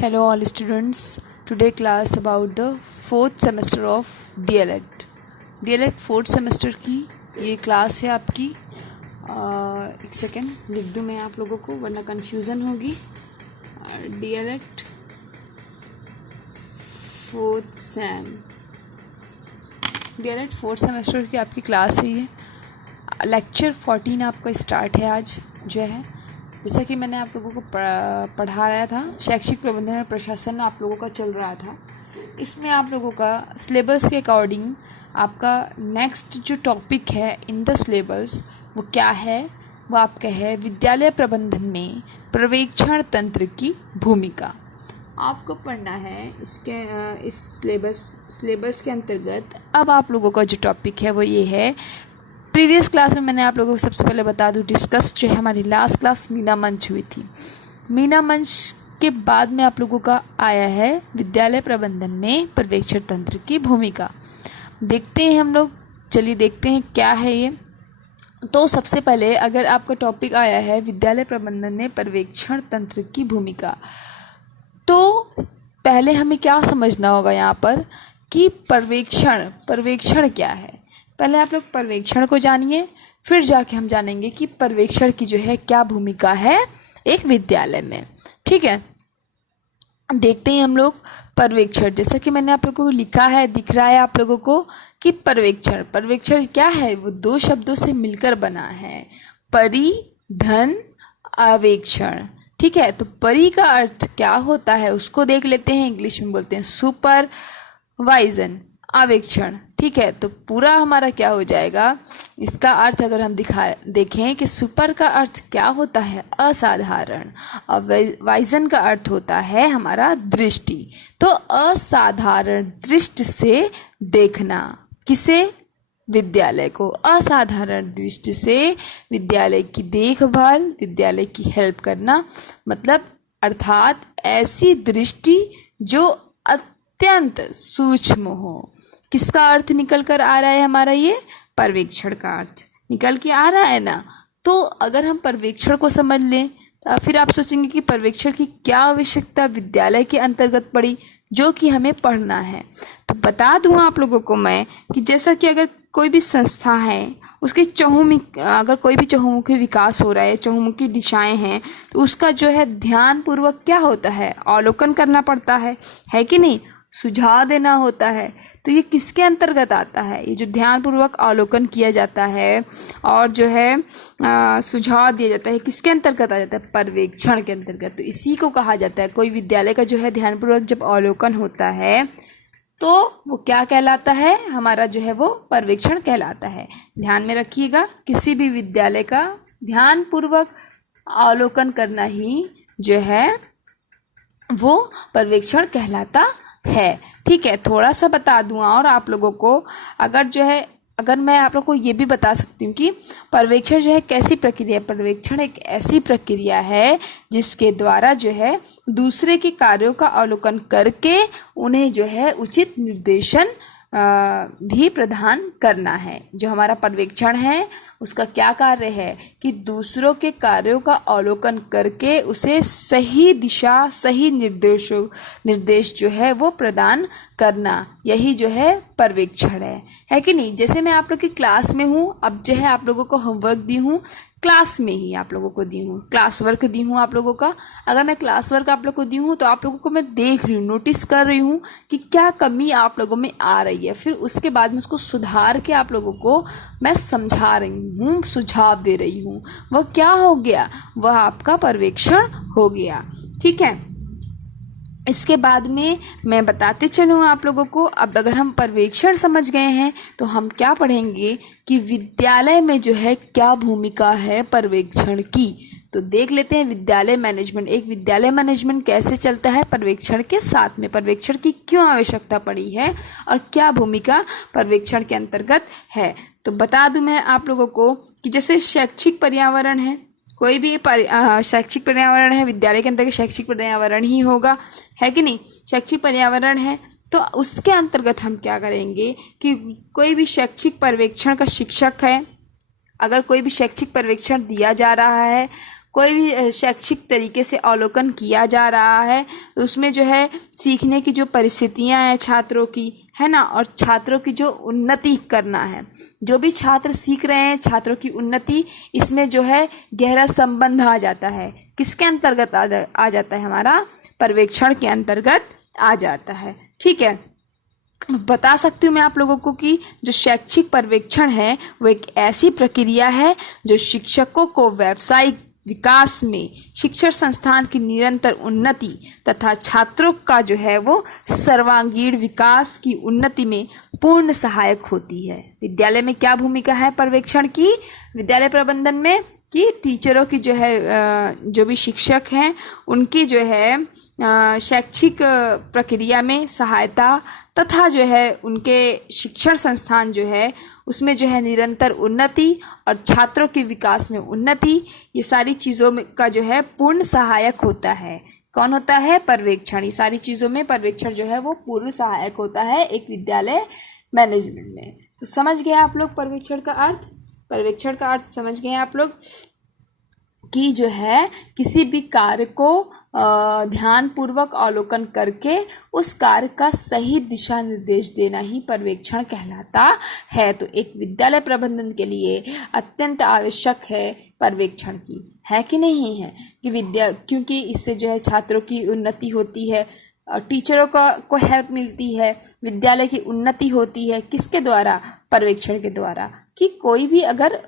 Hello all students. Today class about the fourth semester of DLED. DLED fourth semester की ये class है आपकी। एक सेकेंड लिख दूँ मैं आप लोगों को वरना कन्फ्यूज़न होगी। DLED fourth same, DLED fourth semester की आपकी क्लास है ये। लेक्चर 14 आपका स्टार्ट है आज जो है। जैसा कि मैंने आप लोगों को पढ़ा रहा था, शैक्षिक प्रबंधन और प्रशासन आप लोगों का चल रहा था। इसमें आप लोगों का सिलेबस के अकॉर्डिंग आपका नेक्स्ट जो टॉपिक है इन द सिलेबस वो क्या है, वो आपका है विद्यालय प्रबंधन में पर्यवेक्षण तंत्र की भूमिका। आपको पढ़ना है इसके इस सिलेबस के अंतर्गत। अब आप लोगों का जो टॉपिक है वो ये है। प्रीवियस क्लास में मैंने आप लोगों को सबसे पहले बता दूं, डिस्कस जो है हमारी लास्ट क्लास मीना मंच हुई थी। मीना मंच के बाद में आप लोगों का आया है विद्यालय प्रबंधन में पर्यवेक्षण तंत्र की भूमिका। देखते हैं हम लोग, चलिए देखते हैं क्या है ये। तो सबसे पहले अगर आपका टॉपिक आया है विद्यालय प्रबंधन में पर्यवेक्षण तंत्र की भूमिका, तो पहले हमें क्या समझना होगा यहाँ पर कि पर्यवेक्षण क्या है। पहले आप लोग पर्यवेक्षण को जानिए, फिर जाके हम जानेंगे कि पर्यवेक्षण की जो है क्या भूमिका है एक विद्यालय में। ठीक है, देखते हैं हम लोग पर्यवेक्षण। जैसा कि मैंने आप लोगों को लिखा है, दिख रहा है आप लोगों को कि पर्यवेक्षण क्या है, वो दो शब्दों से मिलकर बना है, परि धन अवेक्षण। ठीक है, तो परि का अर्थ क्या होता है उसको देख लेते हैं। इंग्लिश में बोलते हैं सुपरवाइजन, आवेक्षण। ठीक है, तो पूरा हमारा क्या हो जाएगा, इसका अर्थ अगर हम देखें कि सुपर का अर्थ क्या होता है, असाधारण, और वाइजन का अर्थ होता है हमारा दृष्टि। तो असाधारण दृष्टि से देखना, किसे, विद्यालय को। असाधारण दृष्टि से विद्यालय की देखभाल, विद्यालय की हेल्प करना, मतलब अर्थात ऐसी दृष्टि जो अत्यंत सूक्ष्म हो। किसका अर्थ निकल कर आ रहा है हमारा, ये पर्यवेक्षण का अर्थ निकल के आ रहा है ना। तो अगर हम पर्यवेक्षण को समझ लें तो फिर आप सोचेंगे कि पर्यवेक्षण की क्या आवश्यकता विद्यालय के अंतर्गत पड़ी जो कि हमें पढ़ना है। तो बता दूं आप लोगों को मैं कि जैसा कि अगर कोई भी संस्था है उसके अगर कोई भी चहुमुखी विकास हो रहा है, चहुमुखी दिशाएं हैं, तो उसका जो है ध्यानपूर्वक क्या होता है, अवलोकन करना पड़ता है कि नहीं, सुझाव देना होता है। तो ये किसके अंतर्गत आता है, ये जो ध्यानपूर्वक अवलोकन किया जाता है और जो है सुझाव दिया जाता है, किसके अंतर्गत आ जाता है, पर्यवेक्षण के अंतर्गत। तो इसी को कहा जाता है, कोई विद्यालय का जो है ध्यानपूर्वक जब अवलोकन होता है तो वो क्या कहलाता है, हमारा जो है वो पर्यवेक्षण कहलाता है। ध्यान में रखिएगा, किसी भी विद्यालय का ध्यानपूर्वक अवलोकन करना ही जो है वो पर्यवेक्षण कहलाता है। ठीक है, थोड़ा सा बता दूँ और आप लोगों को, अगर मैं आप लोगों को ये भी बता सकती हूँ कि पर्यवेक्षण जो है कैसी प्रक्रिया है। पर्यवेक्षण एक ऐसी प्रक्रिया है जिसके द्वारा जो है दूसरे के कार्यों का अवलोकन करके उन्हें जो है उचित निर्देशन भी प्रदान करना है। जो हमारा पर्यवेक्षण है उसका क्या कार्य है कि दूसरों के कार्यों का अवलोकन करके उसे सही दिशा, सही निर्देश जो है वो प्रदान करना, यही जो है पर्यवेक्षण है कि नहीं। जैसे मैं आप लोग की क्लास में हूँ, अब जो है आप लोगों को होमवर्क दी हूँ, क्लास में ही आप लोगों को दी हूँ, क्लास वर्क दी हूँ आप लोगों का। अगर मैं क्लास वर्क आप लोगों को दी हूँ तो आप लोगों को मैं देख रही हूँ, नोटिस कर रही हूँ कि क्या कमी आप लोगों में आ रही है। फिर उसके बाद में उसको सुधार के आप लोगों को मैं समझा रही हूँ, सुझाव दे रही हूँ। वह क्या हो गया, वह आपका पर्यवेक्षण हो गया। ठीक है, इसके बाद में मैं बताते चलूँ आप लोगों को। अब अगर हम पर्यवेक्षण समझ गए हैं तो हम क्या पढ़ेंगे कि विद्यालय में जो है क्या भूमिका है पर्यवेक्षण की। तो देख लेते हैं विद्यालय मैनेजमेंट, एक विद्यालय मैनेजमेंट कैसे चलता है पर्यवेक्षण के साथ में, पर्यवेक्षण की क्यों आवश्यकता पड़ी है और क्या भूमिका पर्यवेक्षण के अंतर्गत है। तो बता दूं मैं आप लोगों को कि जैसे शैक्षिक पर्यावरण है, कोई भी शैक्षिक पर्यावरण है, विद्यालय के अंतर्गत शैक्षिक पर्यावरण ही होगा, है कि नहीं। शैक्षिक पर्यावरण है तो उसके अंतर्गत हम क्या करेंगे कि कोई भी शैक्षिक पर्यवेक्षण का शिक्षक है, अगर कोई भी शैक्षिक पर्यवेक्षण दिया जा रहा है, कोई भी शैक्षिक तरीके से अवलोकन किया जा रहा है तो उसमें जो है सीखने की जो परिस्थितियां हैं छात्रों की, है ना, और छात्रों की जो उन्नति करना है, जो भी छात्र सीख रहे हैं छात्रों की उन्नति, इसमें जो है गहरा संबंध आ जाता है। किसके अंतर्गत आ जाता है? हमारा पर्यवेक्षण के अंतर्गत आ जाता है। ठीक है, बता सकती हूँ मैं आप लोगों को कि जो शैक्षिक पर्यवेक्षण है वो एक ऐसी प्रक्रिया है जो शिक्षकों को व्यावसायिक विकास में, शिक्षण संस्थान की निरंतर उन्नति तथा छात्रों का जो है वो सर्वांगीण विकास की उन्नति में पूर्ण सहायक होती है। विद्यालय में क्या भूमिका है पर्यवेक्षण की? विद्यालय प्रबंधन में कि टीचरों की जो है जो भी शिक्षक हैं उनकी जो है शैक्षिक प्रक्रिया में सहायता तथा जो है उनके शिक्षण संस्थान जो है उसमें जो है निरंतर उन्नति और छात्रों के विकास में उन्नति, ये सारी चीज़ों में का जो है पूर्ण सहायक होता है। कौन होता है? पर्यवेक्षण। ये सारी चीज़ों में पर्यवेक्षण जो है वो पूर्ण सहायक होता है एक विद्यालय मैनेजमेंट में। तो समझ गए आप लोग पर्यवेक्षण का अर्थ? पर्यवेक्षण का अर्थ समझ गए आप लोग कि जो है किसी भी कार्य को ध्यानपूर्वक अवलोकन करके उस कार्य का सही दिशा निर्देश देना ही पर्यवेक्षण कहलाता है। तो एक विद्यालय प्रबंधन के लिए अत्यंत आवश्यक है पर्यवेक्षण की, है कि नहीं है? कि क्योंकि इससे जो है छात्रों की उन्नति होती है, टीचरों को हेल्प मिलती है, विद्यालय की उन्नति होती है। किसके द्वारा? पर्यवेक्षण के द्वारा। कि कोई भी अगर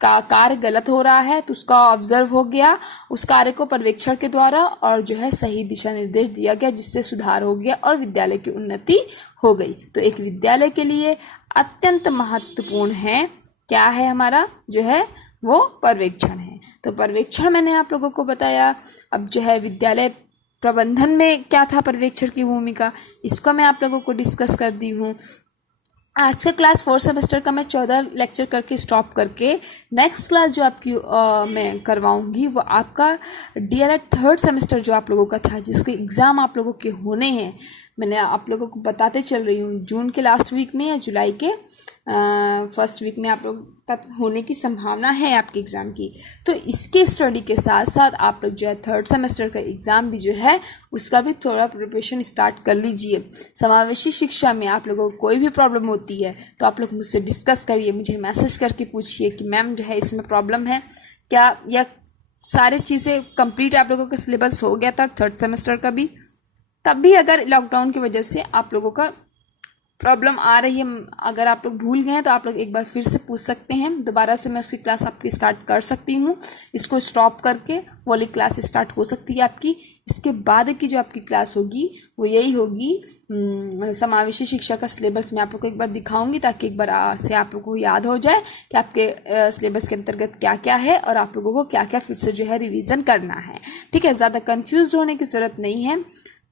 का कार्य गलत हो रहा है तो उसका ऑब्जर्व हो गया, उस कार्य को पर्यवेक्षण के द्वारा, और जो है सही दिशा निर्देश दिया गया जिससे सुधार हो गया और विद्यालय की उन्नति हो गई। तो एक विद्यालय के लिए अत्यंत महत्वपूर्ण है, क्या है हमारा जो है वो पर्यवेक्षण है। तो पर्यवेक्षण मैंने आप लोगों को बताया। अब जो है विद्यालय प्रबंधन में क्या था पर्यवेक्षण की भूमिका, इसको मैं आप लोगों को डिस्कस कर दी हूँ। आज का क्लास 4 सेमेस्टर का मैं 14 लेक्चर करके स्टॉप करके नेक्स्ट क्लास जो आपकी मैं करवाऊंगी वो आपका DLED 3rd सेमेस्टर जो आप लोगों का था, जिसके एग्ज़ाम आप लोगों के होने हैं, मैंने आप लोगों को बताते चल रही हूँ। जून के लास्ट वीक में या जुलाई के फर्स्ट वीक में आप लोग तक होने की संभावना है आपके एग्ज़ाम की। तो इसके स्टडी के साथ साथ आप लोग जो है 3rd सेमेस्टर का एग्ज़ाम भी जो है उसका भी थोड़ा प्रिपरेशन स्टार्ट कर लीजिए। समावेशी शिक्षा में आप लोगों को कोई भी प्रॉब्लम होती है तो आप लोग मुझसे डिस्कस करिए, मुझे मैसेज करके पूछिए कि मैम जो है इसमें प्रॉब्लम है क्या, या सारी चीज़ें कंप्लीट आप लोगों का सिलेबस हो गया था 3rd सेमेस्टर का भी। तब भी अगर लॉकडाउन की वजह से आप लोगों का प्रॉब्लम आ रही है, अगर आप लोग भूल गए हैं तो आप लोग एक बार फिर से पूछ सकते हैं, दोबारा से मैं उसकी क्लास आपकी स्टार्ट कर सकती हूँ। इसको स्टॉप करके वो वाली क्लास स्टार्ट हो सकती है आपकी। इसके बाद की जो आपकी क्लास होगी वो यही होगी समावेशी शिक्षा का सिलेबस मैं आप लोग को एक बार दिखाऊंगी, ताकि एक बार से आप लोगों को याद हो जाए कि आपके सिलेबस के अंतर्गत क्या क्या है और आप लोगों को क्या क्या फिर से जो है रिवीजन करना है। ठीक है, ज़्यादा कन्फ्यूज होने की ज़रूरत नहीं है।